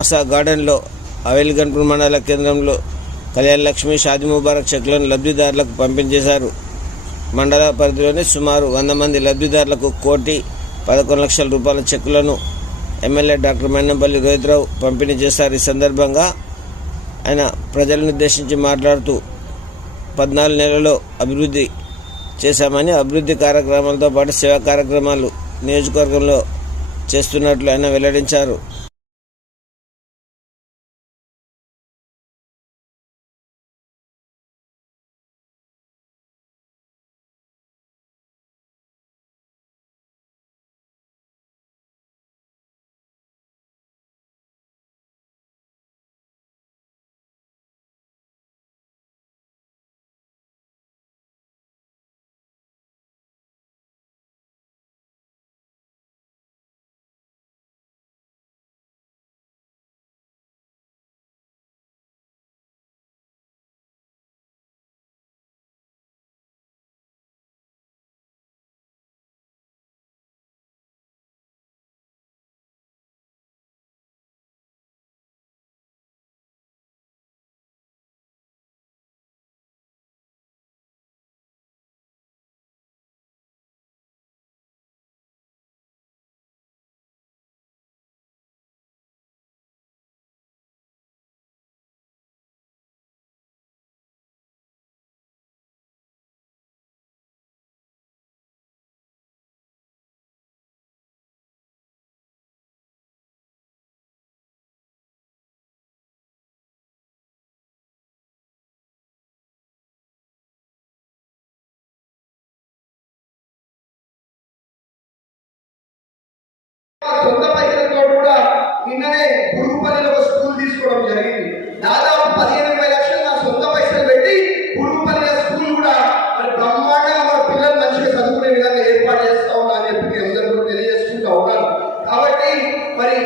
గార్డెన్లో అవేలిగన్పూర్ మండల కేంద్రంలో కళ్యాణ లక్ష్మి షాదీ ముబారక్ చెక్లను లబ్ధిదారులకు పంపించేశారు. మండల పరిధిలోని సుమారు 100 మంది లబ్ధిదారులకు 1,11,00,000 రూపాయల చెక్కులను ఎమ్మెల్యే డాక్టర్ మైనంపల్లి రోహిత్రావు పంపిణీ చేశారు. ఈ సందర్భంగా ఆయన ప్రజలను ఉద్దేశించి మాట్లాడుతూ 14 నెలల్లో అభివృద్ధి చేశామని, అభివృద్ధి కార్యక్రమాలతో పాటు సేవా కార్యక్రమాలు నియోజకవర్గంలో చేస్తున్నట్లు ఆయన వెల్లడించారు. సొంత పైసలతో కూడా నిన్ననే గురుపల్లిలో స్కూల్ తీసుకోవడం జరిగింది. దాదాపు 15-20 లక్షలు నా సొంత పైసలు పెట్టి గురుపల్లిలో స్కూల్ కూడా మరి బ్రహ్మాండంగా మన పిల్లలు మంచిగా చదువుకునే విధంగా ఏర్పాటు చేస్తా ఉన్నా అని చెప్పి అందరూ తెలియజేసుకుంటా ఉన్నాను. కాబట్టి మరి